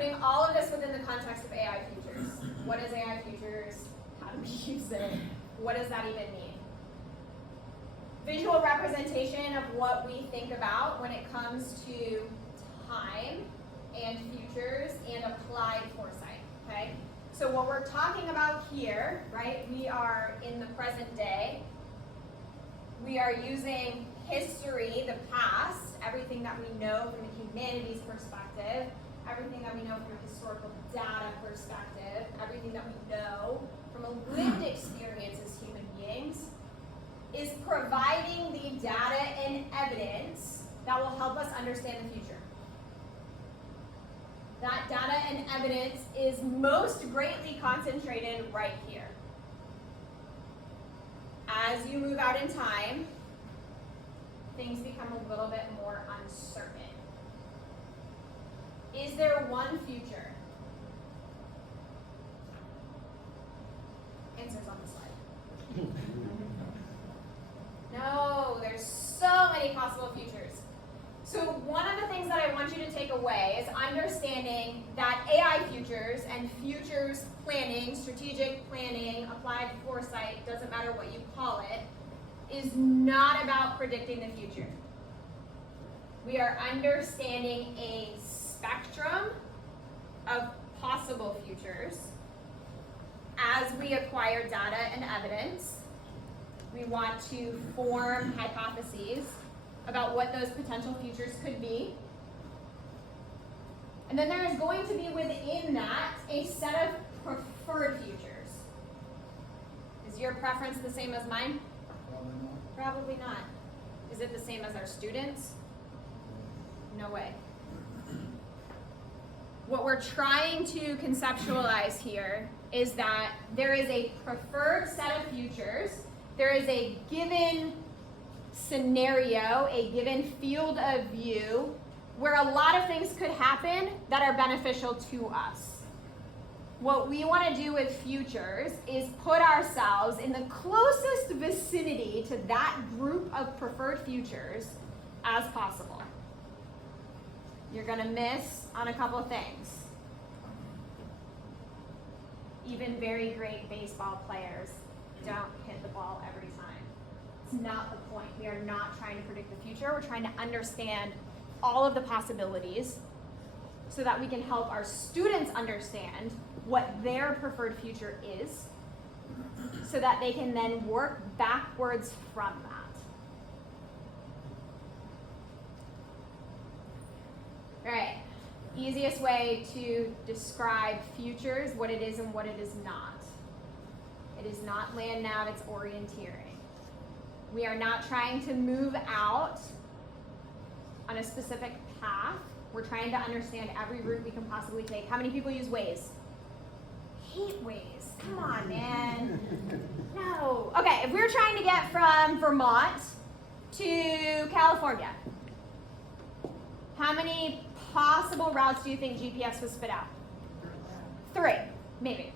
putting all of this within the context of AI futures. What is AI futures? How do we use it? What does that even mean? Visual representation of what we think about when it comes to time and futures and applied foresight, okay? So what we're talking about here, right, we are in the present day. We are using history, the past, everything that we know from the humanities perspective, everything that we know from a historical data perspective, everything that we know from a lived experience as human beings, is providing the data and evidence that will help us understand the future. That data and evidence is most greatly concentrated right here. As you move out in time, things become a little bit more uncertain. Is there one future? Answers on the slide. No, there's so many possible futures. So one of the things that I want you to take away is understanding that AI futures and futures planning, strategic planning, applied foresight, doesn't matter what you call it, is not about predicting the future. We are understanding a spectrum of possible futures. As we acquire data and evidence, we want to form hypotheses about what those potential futures could be. And then there is going to be within that a set of preferred futures. Is your preference the same as mine? Probably not. Probably not. Is it the same as our students? No way. What we're trying to conceptualize here is that there is a preferred set of futures. There is a given scenario, a given field of view, where a lot of things could happen that are beneficial to us. What we want to do with futures is put ourselves in the closest vicinity to that group of preferred futures as possible. You're going to miss on a couple of things. Even very great baseball players don't hit the ball every time. It's not the point. We are not trying to predict the future. We're trying to understand all of the possibilities so that we can help our students understand what their preferred future is so that they can then work backwards from that. All right. Easiest way to describe futures, what it is and what it is not. It is not land nav, it's orienteering. We are not trying to move out on a specific path. We're trying to understand every route we can possibly take. How many people use Waze? Hate Waze. Come on, man. No. Okay, if we were trying to get from Vermont to California, how many possible routes do you think GPS would spit out? 3, maybe.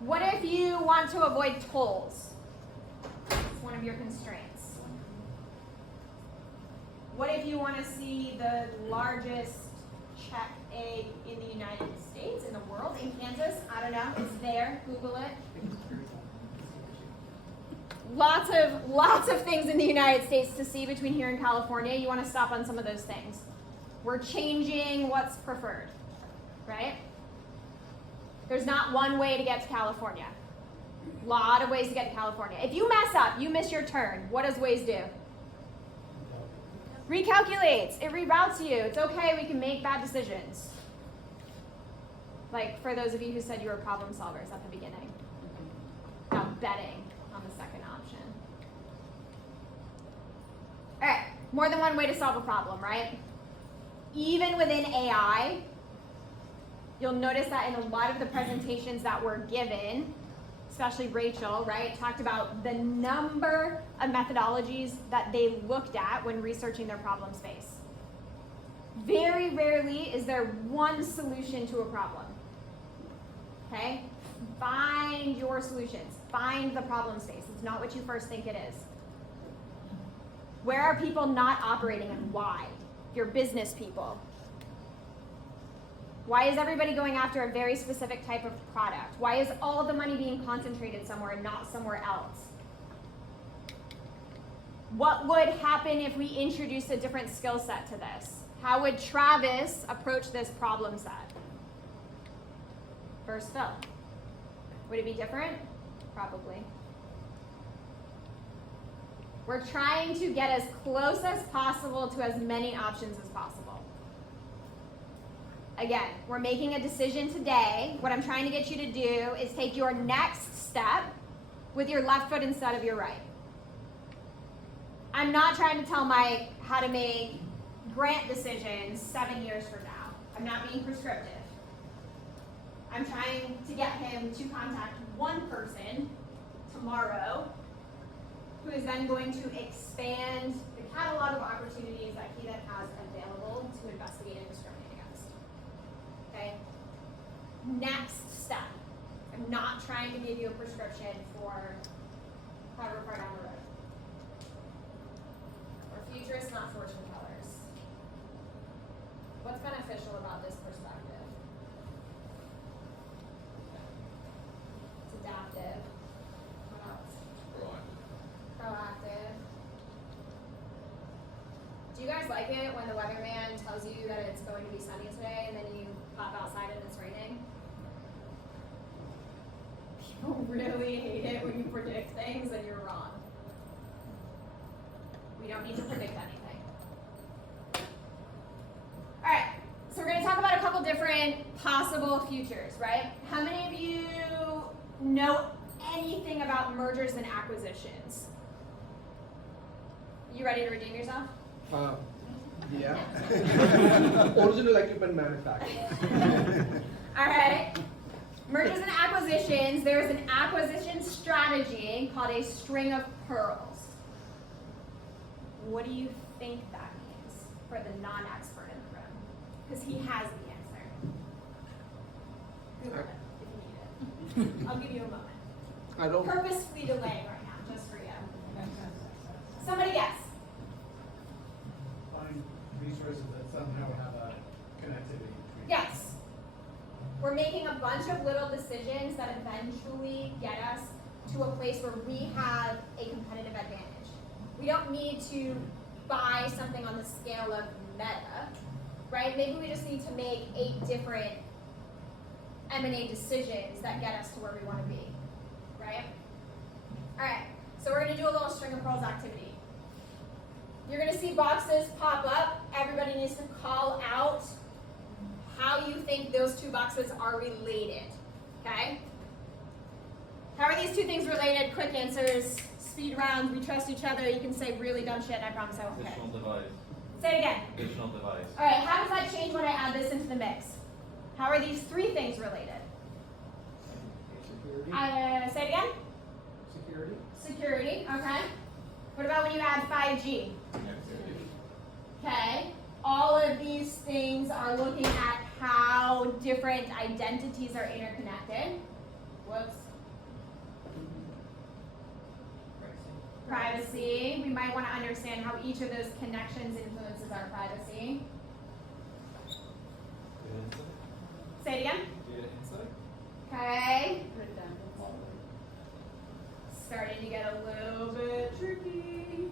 What if you want to avoid tolls? It's one of your constraints. What if you want to see the largest check egg in the United States, in the world, in Kansas? I don't know. It's there. Google it. Lots of things in the United States to see between here and California. You want to stop on some of those things. We're changing what's preferred, right? There's not one way to get to California. A lot of ways to get to California. If you mess up, you miss your turn, what does Waze do? Recalculates. It reroutes you. It's okay, we can make bad decisions. Like for those of you who said you were problem solvers at the beginning. Now betting on the second option. All right, more than one way to solve a problem, right? Even within AI, you'll notice that in a lot of the presentations that were given, especially Rachel, right, talked about the number of methodologies that they looked at when researching their problem space. Very rarely is there one solution to a problem. Okay? Find your solutions. Find the problem space. It's not what you first think it is. Where are people not operating and why? your business people? Why is everybody going after a very specific type of product? Why is all the money being concentrated somewhere and not somewhere else? What would happen if we introduced a different skill set to this? How would Travis approach this problem set? Versus Phil. Would it be different? Probably. We're trying to get as close as possible to as many options as possible. Again, we're making a decision today. What I'm trying to get you to do is take your next step with your left foot instead of your right. I'm not trying to tell Mike how to make grant decisions 7 years from now. I'm not being prescriptive. I'm trying to get him to contact one person tomorrow who is then going to expand the catalog of opportunities that he then has available to investigate and discriminate against. Okay? Next step. I'm not trying to give you a prescription for however far down the road. We're futurists, not fortune tellers. What's beneficial about this perspective? It's adaptive. What else? Proactive. Do you guys like it when the weatherman tells you that it's going to be sunny today and then you pop outside and it's raining? People really hate it when you predict things and you're wrong. We don't need to predict anything. All right, so we're going to talk about a couple different possible futures, right? How many of you know anything about mergers and acquisitions? You ready to redeem yourself? Yeah. Original equipment manufacturer. All right. Mergers and acquisitions, there's an acquisition strategy called a string of pearls. What do you think that means for the non-expert in the room? Because he has the answer. Google it if you need it. I'll give you a moment. I don't. Purposefully delaying right now, just for you. Somebody guess. Find resources that somehow have a connectivity between. Yes. We're making a bunch of little decisions that eventually get us to a place where we have a competitive advantage. We don't need to buy something on the scale of Meta, right? Maybe we just need to make 8 different M&A decisions that get us to where we want to be, right? All right, so we're going to do a little string of pearls activity. You're going to see boxes pop up. Everybody needs to call out how you think those 2 boxes are related, okay? How are these 2 things related? Quick answers, speed rounds, we trust each other. You can say really dumb shit and I promise I won't care. Additional device. Say it again. Additional device. All right, how does that change when I add this into the mix? How are these 3 things related? Security. Say it again. Security. Security, okay. What about when you add 5G? Okay. All of these things are looking at how different identities are interconnected. Whoops. Privacy. We might want to understand how each of those connections influences our privacy. Say it again. Data insight. Okay. Starting to get a little bit tricky.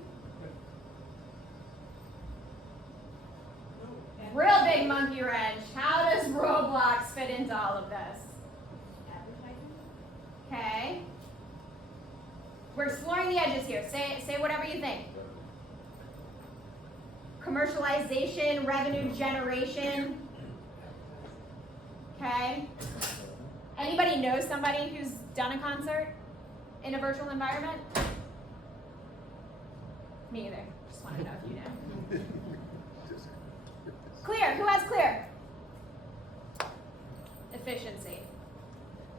Real big monkey wrench. How does Roblox fit into all of this? Okay. We're exploring the edges here. Say whatever you think. Commercialization, revenue generation. Okay. Anybody know somebody who's done a concert in a virtual environment? Me either. Just want to know if you know. Clear. Who has clear? Efficiency.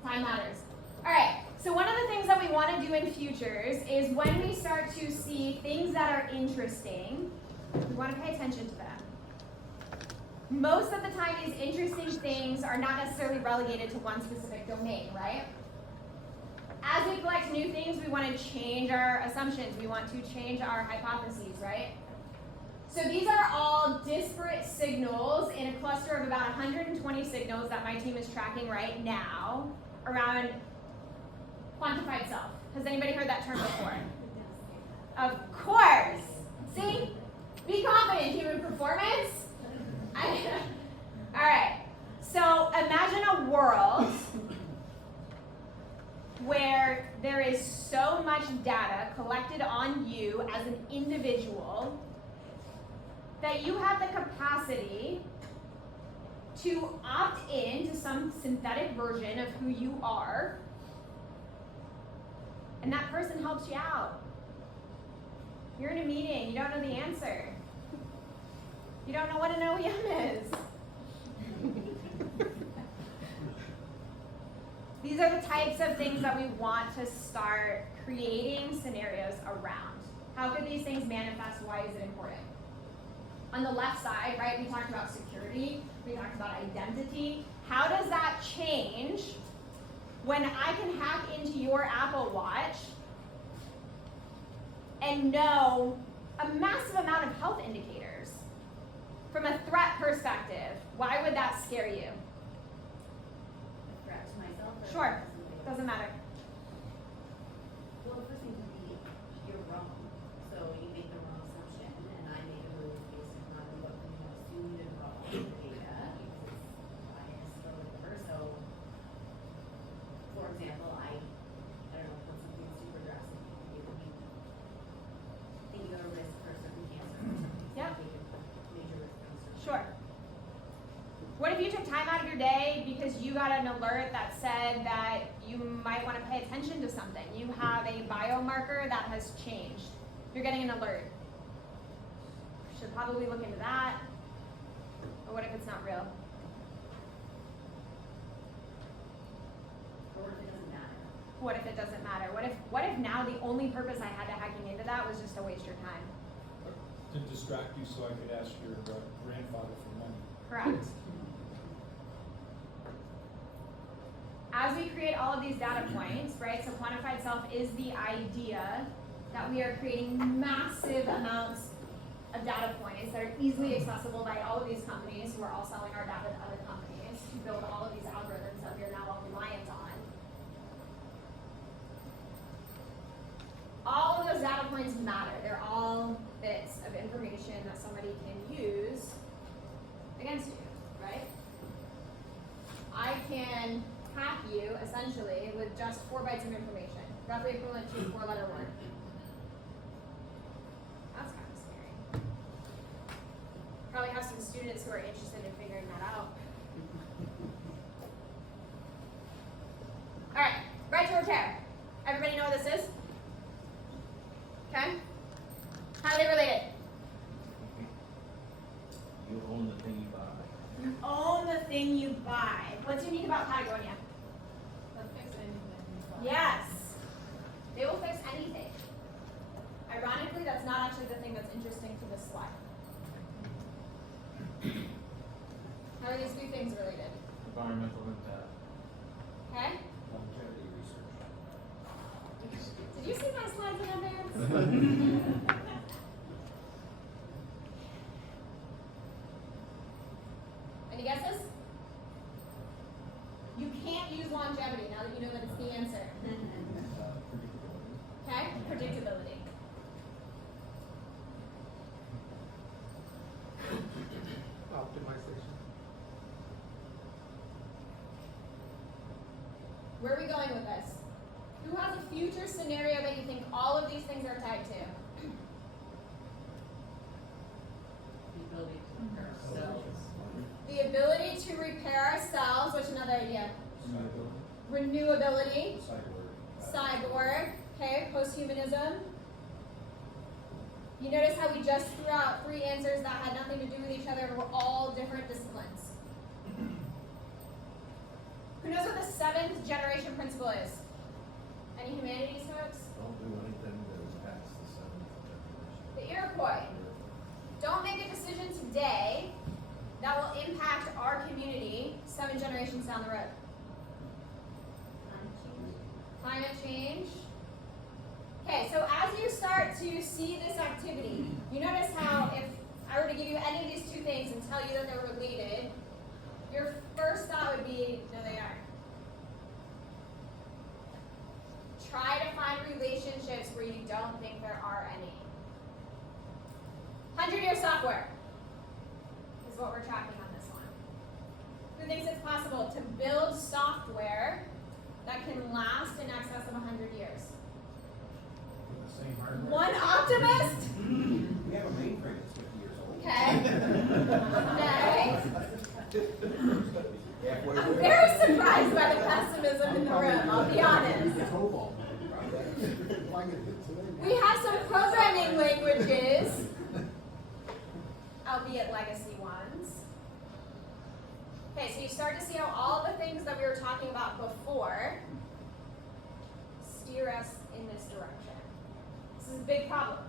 Time matters. All right. So one of the things that we want to do in futures is when we start to see things that are interesting, we want to pay attention to them. Most of the time, these interesting things are not necessarily relegated to one specific domain, right? As we collect new things, we want to change our assumptions. We want to change our hypotheses, right? So these are all disparate signals in a cluster of about 120 signals that my team is tracking right now around quantified self. Has anybody heard that term before? Of course. See? Be confident, human performance. All right. So imagine a world where there is so much data collected on you as an individual that you have the capacity to opt in to some synthetic version of who you are, and that person helps you out. You're in a meeting, you don't know the answer. You don't know what an OEM is. These are the types of things that we want to start creating scenarios around. How could these things manifest? Why is it important? On the left side, right, we talked about security, we talked about identity. How does that change when I can hack into your Apple Watch and know a massive amount of health indicators? From a threat perspective, why would that scare you? A threat to myself? Or Sure, doesn't matter. Well, the first thing would be, you're wrong. So you make the wrong assumption, and I made a move based upon what we assumed and raw data, because it's biased or whatever. So, for example, I don't know, put something super drastic. It would be thinking of a risk for a certain cancer or something. Yep. Major risk for a certain Sure. What if you took time out of your day because you got an alert that said that you might want to pay attention to something? You have a biomarker that has changed. You're getting an alert. Should probably look into that. Or what if it's not real? Or if it doesn't matter. What if it doesn't matter? What if now the only purpose I had to hacking into that was just to waste your time? To distract you so I could ask your grandfather for money. Correct. As we create all of these data points, right, so quantified self is the idea that we are creating massive amounts of data points that are easily accessible by all of these companies who are all selling our data to other companies to build all of these algorithms that we are now all reliant on. All of those data points matter. They're all bits of information that somebody can use against you, right? I can hack you, essentially, with just 4 bytes of information, roughly equivalent to a 4-letter word. That's kind of scary. Probably have some students who are interested in figuring that out. All right, right to repair. Everybody know what this is? Okay? Highly related. You own the thing you buy. You own the thing you buy. What's unique about Patagonia? They'll fix anything. Yes. They will fix anything. Ironically, that's not actually the thing that's interesting to this slide. How are these two things related? Environmental impact. Okay? Longevity research. Did you see my slides in advance? Any guesses? You can't use longevity now that you know that it's the answer. Predictability. Okay? Predictability. Optimization. Where are we going with this? Who has a future scenario that you think all of these things are tied to? The ability to repair ourselves. The ability to repair ourselves, which another idea? Renewability, cyborg, okay, posthumanism. You notice how we just threw out 3 answers that had nothing to do with each other and were all different disciplines. Who knows what the 7th generation principle is? Any humanities folks? Don't do anything that is past the 7th generation. The Iroquois. Don't make a decision today that will impact our community 7 generations down the road. Climate change. Okay, so as you start to see this activity, you notice how if I were to give you any of these two things and tell you that they're related, your first thought would be, no, they aren't. Try to find relationships where you don't think there are any. 100-year software is what we're tracking on this one. Who thinks it's possible to build software that can last in excess of 100 years? With the same hardware. One optimist? We have a mainframe that's 50 years old. Okay. I'm very surprised by the pessimism in the room, I'll be honest. We have some programming languages, albeit legacy ones. Okay, so you start to see how all the things that we were talking about before steer us in this direction. This is a big problem.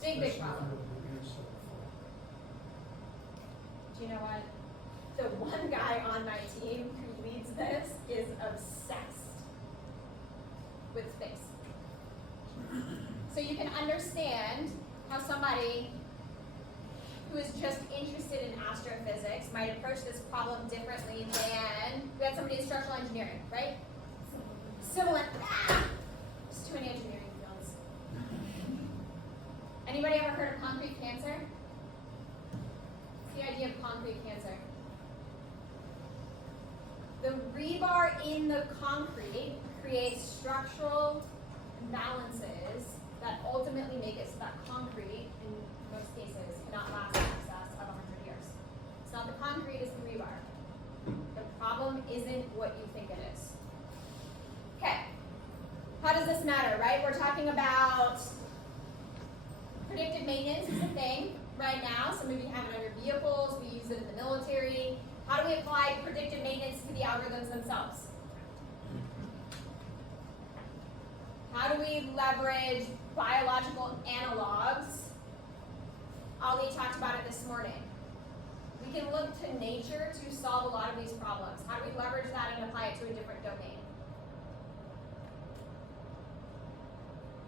Big problem. Do you know what? The one guy on my team who leads this is obsessed with space. So you can understand how somebody who is just interested in astrophysics might approach this problem differently than, we had somebody in structural engineering, right? Civil, just too many engineering fields. Anybody ever heard of concrete cancer? What's the idea of concrete cancer? The rebar in the concrete creates structural imbalances that ultimately make it so that concrete, in most cases, cannot last in excess of 100 years. It's not the concrete, it's the rebar. The problem isn't what you think it is. Okay, how does this matter, right? We're talking about predictive maintenance is a thing right now. Some of you have it on your vehicles, we use it in the military. How do we apply predictive maintenance to the algorithms themselves? How do we leverage biological analogs? Ali talked about it this morning. We can look to nature to solve a lot of these problems. How do we leverage that and apply it to a different domain?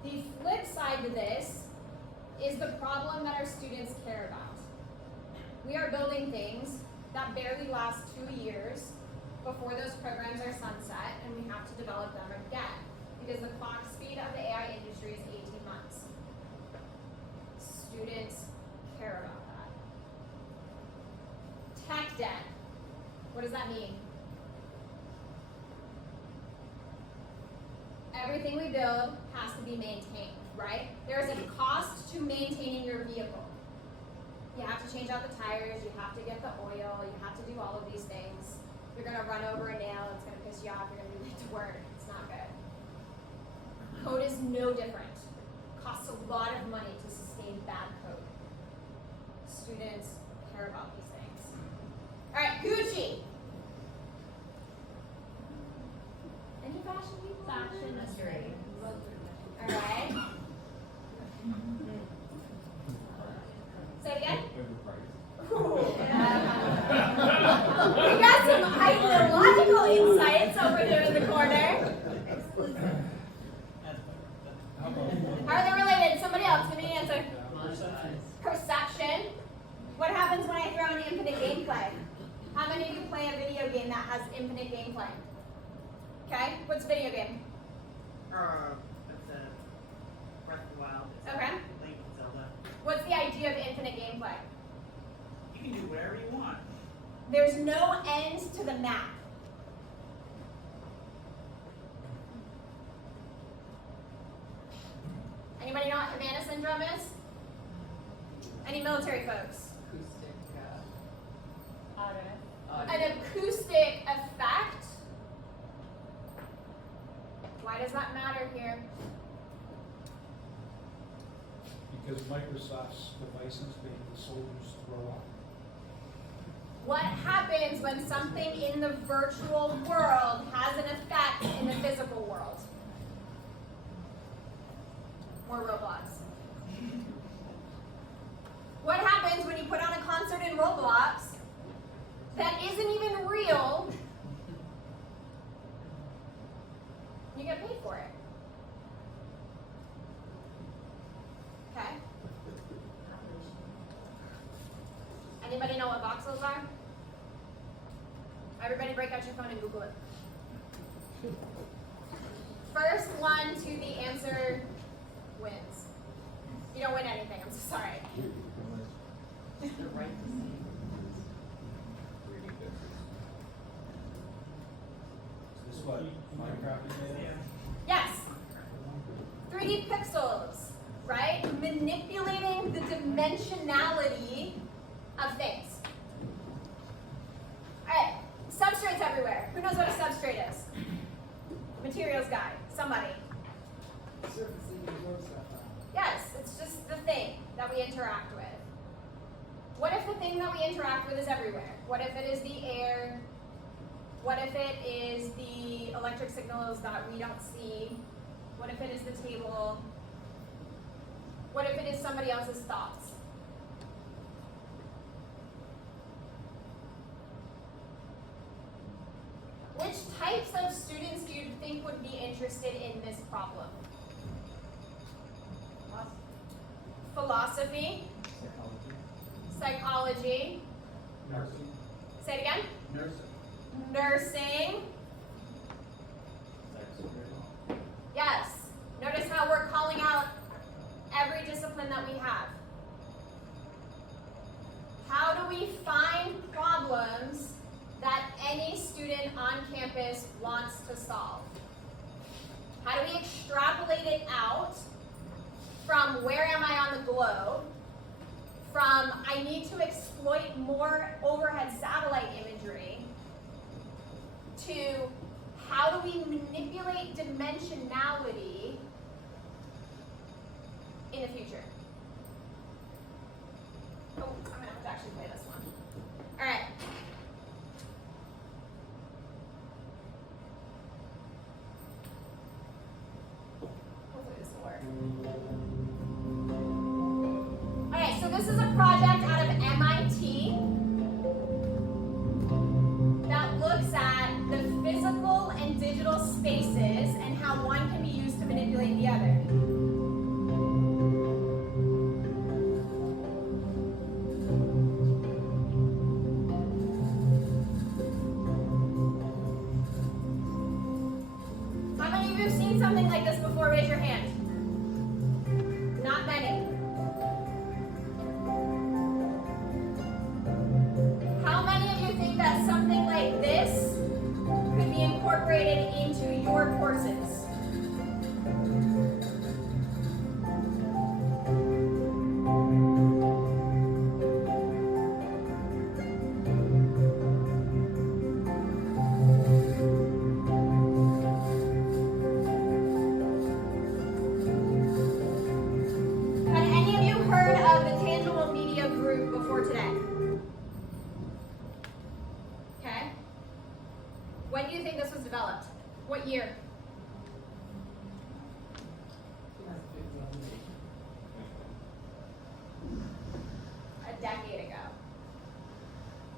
The flip side to this is the problem that our students care about. We are building things that barely last 2 years before those programs are sunset, and we have to develop them again because the clock speed of the AI industry is 18 months. Students care about that. Tech debt. What does that mean? Everything we build has to be maintained, right? There is a cost to maintaining your vehicle. You have to change out the tires, you have to get the oil, you have to do all of these things. You're gonna run over a nail, it's gonna piss you off, you're gonna be late to work. It's not good. Code is no different. Costs a lot of money to sustain bad code. Students care about these things. All right, Gucci. Any fashion people? Fashion is great. All right. Say it again. Ooh. We got some ideological insights over here in the corner. How are they related? Somebody else, give me an answer. Perception. What happens when I throw in infinite gameplay? How many of you play a video game that has infinite gameplay? Okay, what's a video game? That's a Breath of the Wild. It's Okay. Link of Zelda. What's the idea of infinite gameplay? You can do whatever you want. There's no end to the map. Anybody know what Havana syndrome is? Any military folks? An acoustic effect. Why does that matter here? Because Microsoft's devices make the soldiers throw up. What happens when something in the virtual world has an effect in the physical world? More Roblox. What happens when you put on a concert in Roblox that isn't even real? You get paid for it. Okay? what voxels are? Everybody break out your phone and Google it. First one to the answer wins. You don't win anything, I'm so sorry. The right to see. Is this what Minecraft is made of? Yes. 3D pixels, right? Manipulating the dimensionality of things. Alright, substrates everywhere. Who knows what a substrate is? Materials guy. Somebody. Surfacing absorb stuff. Yes, it's just the thing that we interact with. What if the thing that we interact with is everywhere? What if it is the air? What if it is the electric signals that we don't see? What if it is the table? What if it is somebody else's thoughts? Which types of students do you think would be interested in this problem? Philosophy, psychology, Nursing. say it again, Nursing. nursing, yes. Notice how we're calling out every discipline that we have. How do we find problems that any student on campus wants to solve? How do we extrapolate it out from where am I on the globe, from I need to exploit more overhead satellite imagery, to how do we manipulate dimensionality in the future? Oh, I'm gonna have to actually play this one. All right. Hopefully this will work. Okay, so this is a project out of MIT that looks at the physical and digital spaces and how one can be used to manipulate the other. How many of you have seen something like this before? Raise your hand. Not many. How many of you think that something like this could be incorporated into your courses? Had any of you heard of the Tangible Media Group before today? Okay. When do you think this was developed? What year? A decade ago.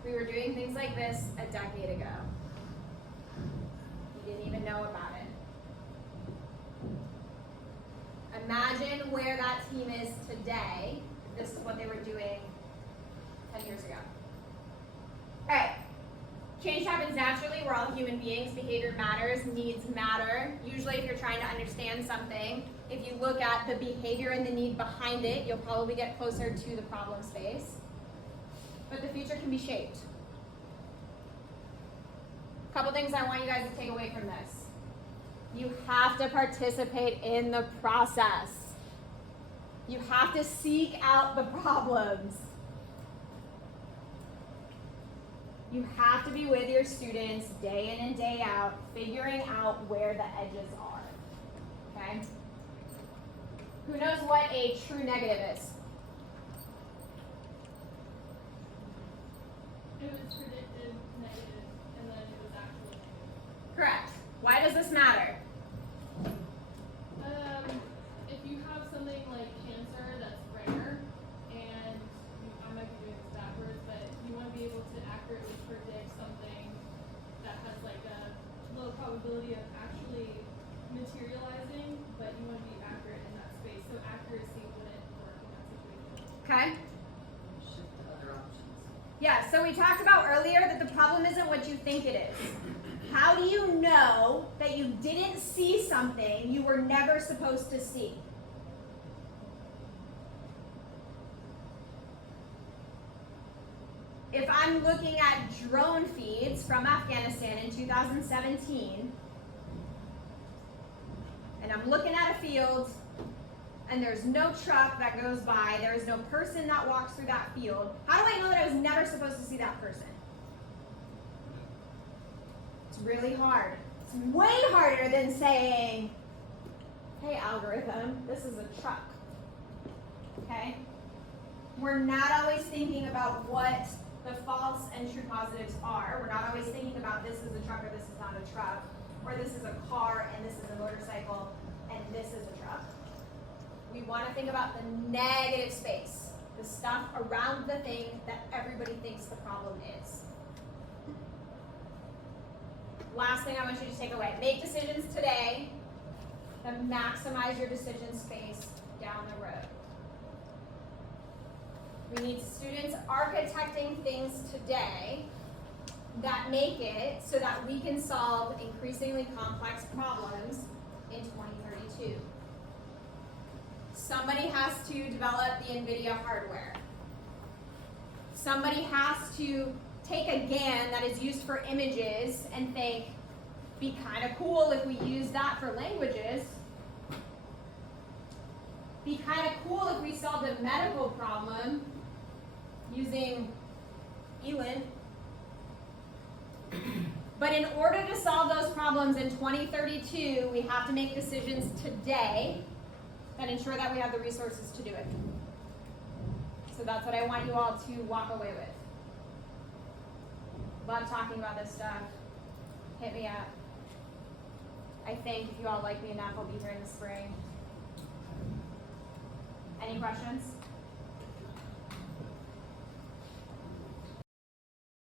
We were doing things like this a decade ago. You didn't even know about it. Imagine where that team is today. This is what they were doing 10 years ago. All right. Change happens naturally. We're all human beings. Behavior matters. Needs matter. Usually if you're trying to understand something, if you look at the behavior and the need behind it, you'll probably get closer to the problem space. But the future can be shaped. A couple things I want you guys to take away from this. You have to participate in the process. You have to seek out the problems. You have to be with your students day in and day out, figuring out where the edges are. Okay? Who knows what a true negative is? It was predicted negative, and then it was actually negative. Correct. Why does this matter? If you have something like cancer that's rare, and I might be doing this backwards, but you want to be able to accurately predict something that has like a low probability of actually materializing, but you want to be accurate in that space. So accuracy wouldn't work in that situation. Okay? Shift to other options. Yeah, so we talked about earlier that the problem isn't what you think it is. How do you know that you didn't see something you were never supposed to see? If I'm looking at drone feeds from Afghanistan in 2017, and I'm looking at a field, and there's no truck that goes by, there is no person that walks through that field, how do I know that I was never supposed to see that person? It's really hard. It's way harder than saying, hey algorithm, this is a truck. Okay? We're not always thinking about what the false and true positives are. We're not always thinking about this is a truck or this is not a truck, or this is a car and this is a motorcycle and this is a truck. We want to think about the negative space, the stuff around the thing that everybody thinks the problem is. Last thing I want you to take away, make decisions today that maximize your decision space down the road. We need students architecting things today that make it so that we can solve increasingly complex problems in 2032. Somebody has to develop the NVIDIA hardware. Somebody has to take a GAN that is used for images and think, be kind of cool if we use that for languages. Be kind of cool if we solved a medical problem using ELIN. But in order to solve those problems in 2032, we have to make decisions today that ensure that we have the resources to do it. So that's what I want you all to walk away with. Love talking about this stuff. Hit me up. I think if you all like me enough, I'll be here in the spring. Any questions?